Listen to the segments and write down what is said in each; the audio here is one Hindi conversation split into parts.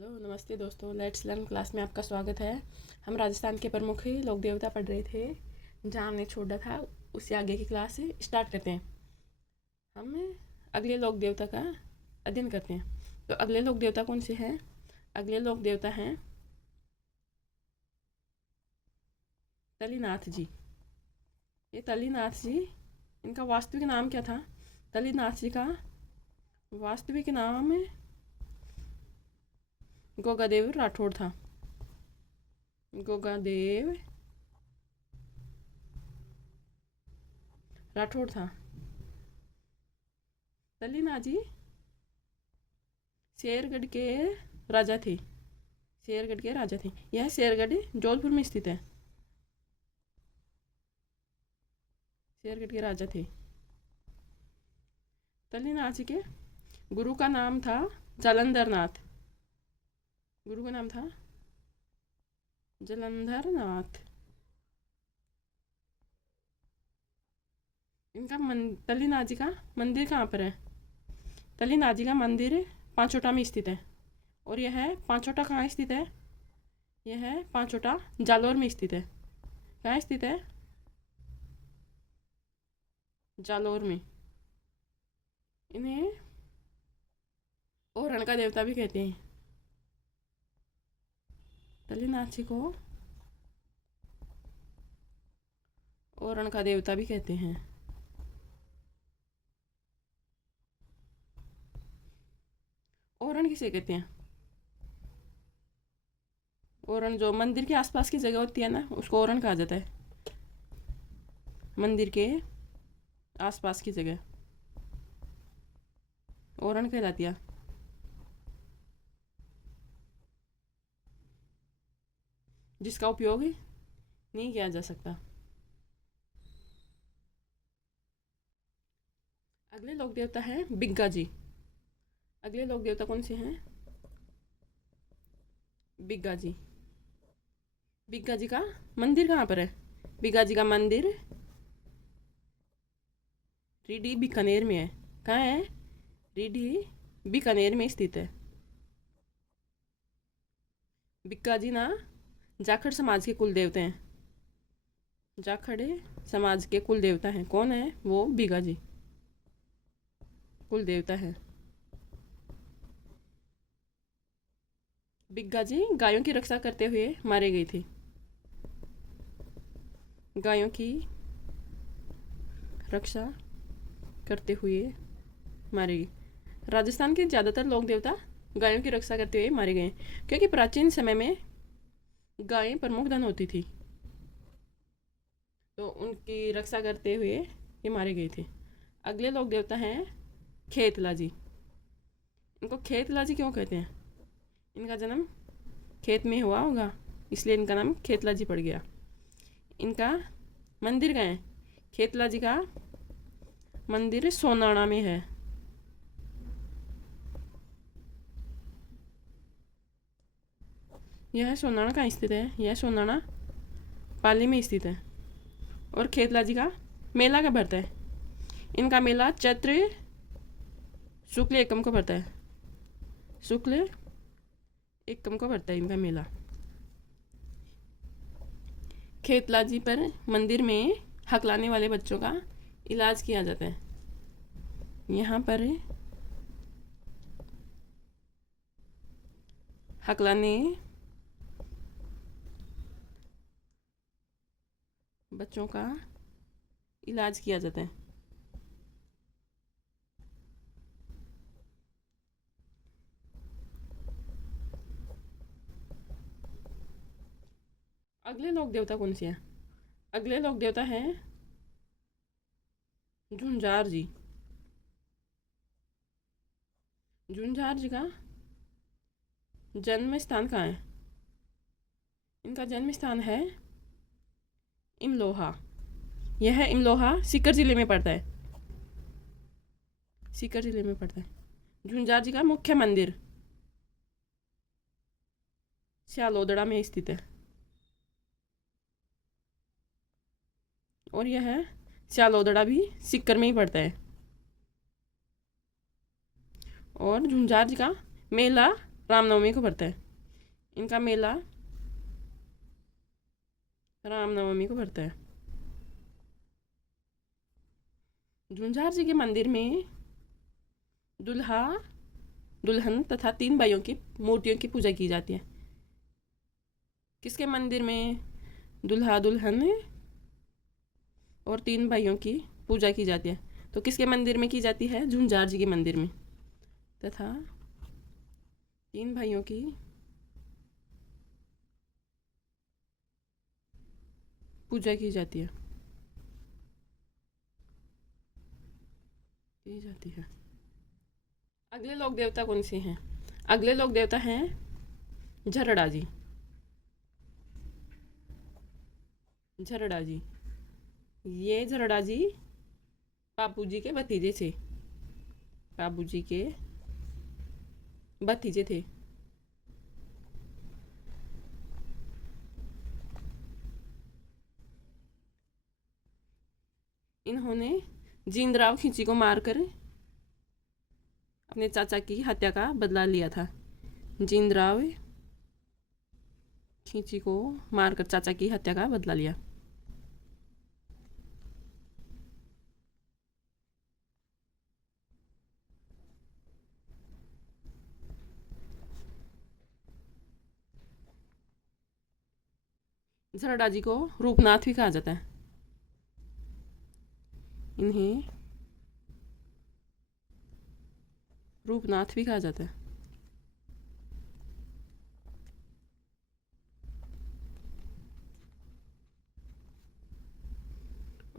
हेलो नमस्ते दोस्तों, लेट्स लर्न क्लास में आपका स्वागत है। हम राजस्थान के प्रमुख लोक देवता पढ़ रहे थे। जहाँ हमने छोड़ा था उससे आगे की क्लास स्टार्ट करते हैं। हम अगले लोक देवता का अध्ययन करते हैं। तो अगले लोक देवता कौन से हैं? अगले लोक देवता हैं तलीनाथ जी। ये तलीनाथ जी, इनका वास्तविक नाम क्या था? तलीनाथ जी का वास्तविक नाम गोगादेव राठौड़ था। गोगादेव राठौड़ था। तलीनाथ जी शेरगढ़ के राजा थे। शेरगढ़ के राजा थे। यह शेरगढ़ जोधपुर में स्थित है। शेरगढ़ के राजा थे। तलीनाथ जी के गुरु का नाम था जालंधर नाथ। गुरु का नाम था जालंधर नाथ। इनका तलीनाथ जी का मंदिर कहाँ पर है? तलीनाथ जी का मंदिर पांचोटा में स्थित है। और यह पांचोटा कहाँ स्थित है? यह पांचोटा जालोर में स्थित है। कहाँ स्थित है? जालोर में। इन्हें ओरण का देवता भी कहते हैं। तलीनाथ जी को ओरण का देवता भी कहते हैं। ओरण किसे कहते हैं? ओरण जो मंदिर के आसपास की जगह होती है ना, उसको ओरण कहा जाता है। मंदिर के आसपास की जगह ओरण कहलाती है। जिसका उपयोग नहीं किया जा सकता। अगले लोक देवता है बिग्गा जी। अगले लोक देवता कौन से हैं? बिग्गा जी। बिग्गा जी का मंदिर कहाँ पर है? बिग्गा जी का मंदिर रीडी बीकानेर में है। कहाँ है? रीडी बीकानेर में स्थित है। बिग्गा जी ना जाखड़ समाज के कुल देवते हैं। जाखड़ समाज के कुल देवता हैं। कौन है वो? बिग्गा जी कुल देवता है। बिग्गा जी गायों की रक्षा करते हुए मारे गए थे। गायों की रक्षा करते हुए मारे गए। राजस्थान के ज़्यादातर लोक देवता गायों की रक्षा करते हुए मारे गए, क्योंकि प्राचीन समय में गायें प्रमुख धन होती थी, तो उनकी रक्षा करते हुए ये मारे गए थे। अगले लोक देवता हैं खेतला जी। इनको खेतला जी क्यों कहते हैं? इनका जन्म खेत में हुआ होगा, इसलिए इनका नाम खेतला जी पड़ गया। इनका मंदिर कहाँ है? खेतला जी का मंदिर सोनाणा में है। यह सोनाणा कहाँ स्थित है? यह सोनाणा पाली में स्थित है। और खेतला जी का मेला कब भरता है? इनका मेला चैत्र शुक्ल एकम को भरता है। शुक्ल एकम को भरता है इनका मेला। खेतला जी पर मंदिर में हकलाने वाले बच्चों का इलाज किया जाता है। यहाँ पर हकलाने बच्चों का इलाज किया जाता है। अगले लोक देवता कौन से हैं? अगले लोक देवता हैं झुंझार जी। झुंझार जी का जन्म स्थान कहाँ है? इनका जन्म स्थान है इमलोहा। यह इमलोहा सीकर जिले में पड़ता है। सीकर जिले में पड़ता है। झुंझार जी का मुख्य मंदिर स्यालोदड़ा में स्थित है। और यह स्यालोदड़ा भी सीकर में ही पड़ता है। और झुंझार जी का मेला रामनवमी को पड़ता है। इनका मेला रामनवमी को पड़ता है। झुंझार जी के मंदिर में दुल्हा दुल्हन तथा 3 भाइयों की मूर्तियों की पूजा की जाती है। किसके मंदिर में दुल्हा दुल्हन और 3 भाइयों की पूजा की जाती है? तो किसके मंदिर में की जाती है? झुंझार जी के मंदिर में। तथा 3 भाइयों की पूजा की जाती है। अगले लोक देवता कौन से हैं? अगले लोक देवता हैं झरड़ा जी। झरड़ा जी, ये झरड़ा जी बापू जी के भतीजे थे। बापू जी के भतीजे थे। इन्होंने जींदराव खींची को मारकर अपने चाचा की हत्या का बदला लिया था। जींदराव खींची को मारकर चाचा की हत्या का बदला लिया। झरड़ा जी को रूपनाथ भी कहा जाता है। इन्हें रूपनाथ भी कहा जाता है।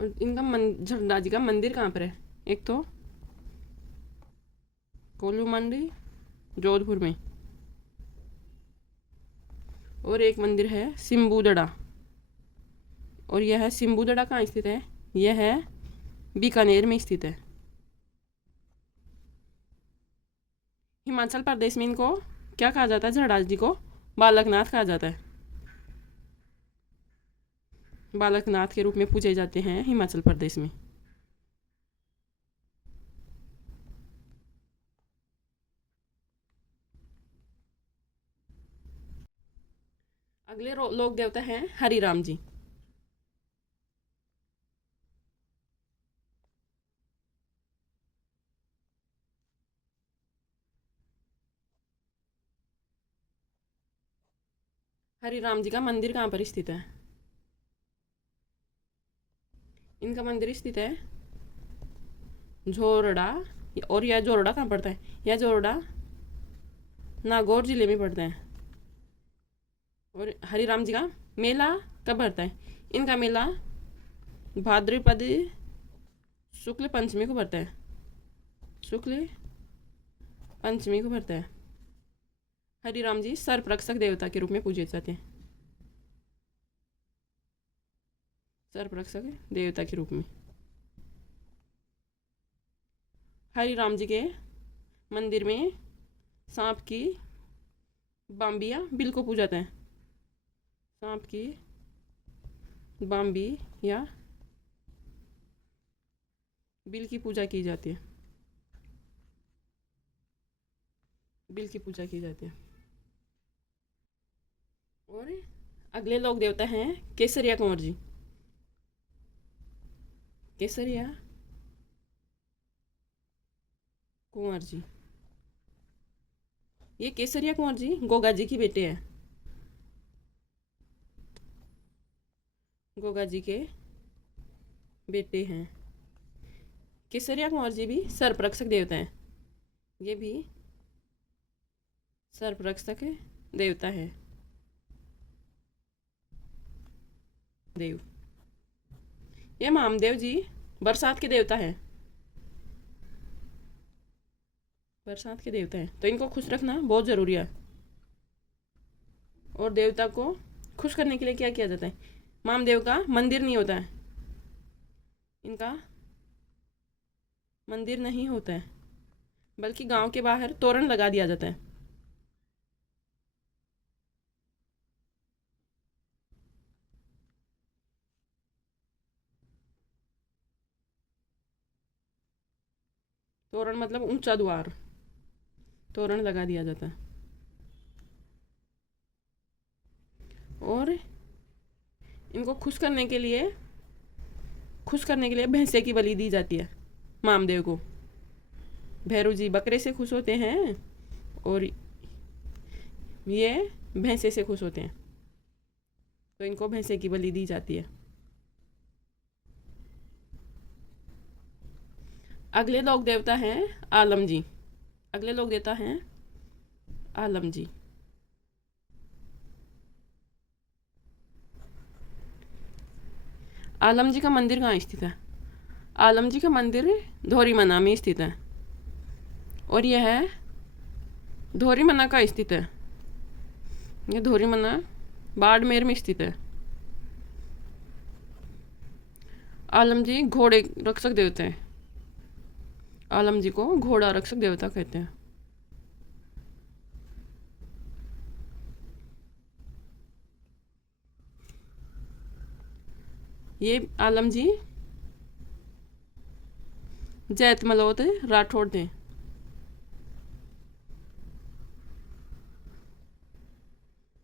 और इनका झरड़ा जी का मंदिर कहाँ पर है? एक तो कोल्लू मंडी जोधपुर में, और एक मंदिर है सिम्बूदड़ा। और यह सिम्बूदड़ा कहाँ स्थित है? यह है बीकानेर में स्थित है। हिमाचल प्रदेश में इनको क्या कहा जाता है? झरड़ा जी को बालकनाथ कहा जाता है। बालकनाथ के रूप में पूजे जाते हैं हिमाचल प्रदेश में। अगले लोक देवता हैं हरिराम जी। हरिराम जी का मंदिर कहाँ पर स्थित है? इनका मंदिर स्थित है झोरड़ा। और यह झोरड़ा कहाँ पड़ता है? यह झोरड़ा नागौर जिले में पड़ता है। और हरिराम जी का मेला कब पड़ता है? इनका मेला भाद्रपद शुक्ल पंचमी को पड़ता है। शुक्ल पंचमी को पड़ता है। हरिराम जी सर्परक्षक देवता के रूप में पूजे जाते हैं। सर्परक्षक देवता के रूप में हरिराम जी के मंदिर में सांप की बाम्बी या बिल को पूजा जाते हैं। सांप की बाम्बी या बिल की पूजा की जाती है। बिल की पूजा की जाती है। और अगले लोक देवता हैं केसरिया कुंवर जी। केसरिया कुंवर जी, ये केसरिया कुंवर जी गोगा जी की बेटे हैं। गोगा जी के बेटे हैं। केसरिया कुंवर जी भी सर्परक्षक देवता हैं। ये भी सर्परक्षक देवता है। देव, ये महामदेव जी बरसात के देवता है। बरसात के देवता है, तो इनको खुश रखना बहुत ज़रूरी है। और देवता को खुश करने के लिए क्या किया जाता है? महामदेव का मंदिर नहीं होता है। इनका मंदिर नहीं होता है, बल्कि गांव के बाहर तोरण लगा दिया जाता है। तोरण मतलब ऊंचा द्वार, तोरण लगा दिया जाता है। और इनको खुश करने के लिए भैंसे की बलि दी जाती है मामदेव को। भैरव जी बकरे से खुश होते हैं और ये भैंसे से खुश होते हैं, तो इनको भैंसे की बलि दी जाती है। अगले लोक देवता हैं आलम जी। अगले लोक देवता हैं आलम जी। आलम जी का मंदिर कहाँ स्थित है? आलम जी का मंदिर धोरीमना में स्थित है, और यह है धोरीमना का स्थित है। यह धोरीमना बाड़मेर में स्थित है। आलम जी घोड़े रक्षक देवता हैं। आलम जी को घोड़ा रक्षक देवता कहते हैं। ये आलम जी जैत मलोत राठौड़ थे।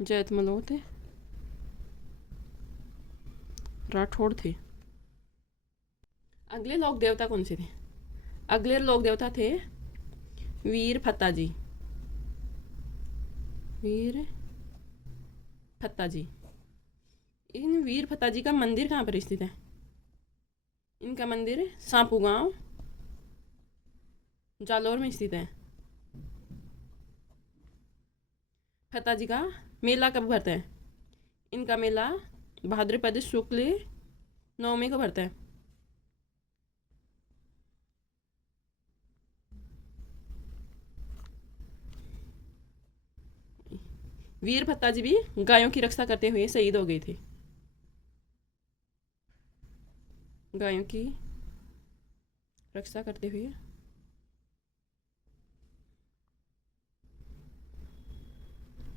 जैत मलोत राठौड़ थे। अगले लोक देवता कौन से थे? अगले लोक देवता थे वीर फत्ता जी। वीर फत्ता जी। इन वीर फत्ता जी का मंदिर कहाँ पर स्थित है? इनका मंदिर सांपू गांव जालौर में स्थित है। फत्ता जी का मेला कब भरता है? इनका मेला भाद्रपद शुक्ल नवमी को भरता है। वीर फत्ता जी भी गायों की रक्षा करते हुए शहीद हो गए थे। गायों की रक्षा करते हुए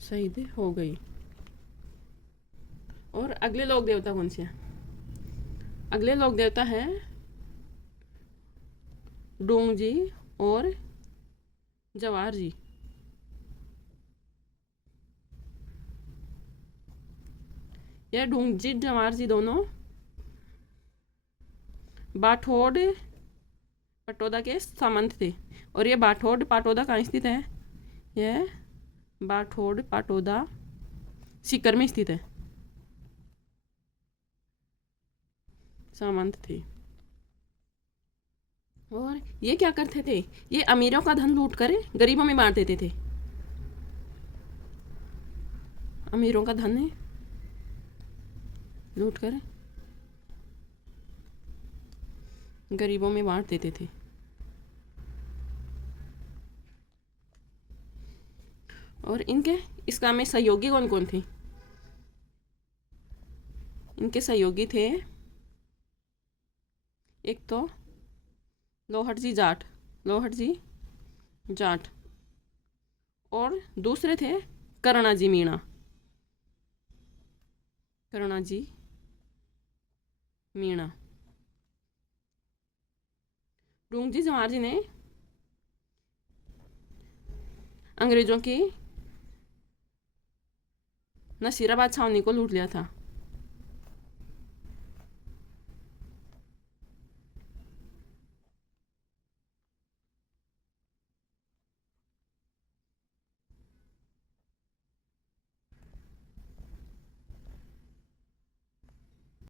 शहीद हो गई। और अगले लोक देवता कौन से हैं? अगले लोक देवता हैं डोंग जी और जवाहर जी। यह डोंग जी जवाहर जी दोनों बाठोड पटोदा के सामंत थे, और ये बाठोड पाटोदा कहाँ स्थित है? यह बाठोड पाटोदा सीकर में स्थित है। सामंत थे। और ये क्या करते थे? ये अमीरों का धन लूट कर गरीबों में बांट देते थे। अमीरों का धन लूट कर गरीबों में बांट देते थे। और इनके इस काम में सहयोगी कौन कौन थे? इनके सहयोगी थे एक तो लोहट जी जाट, और दूसरे थे करुणा जी मीणा। डूंग जी जवाहर जी ने अंग्रेजों की नसीराबाद छावनी को लूट लिया था।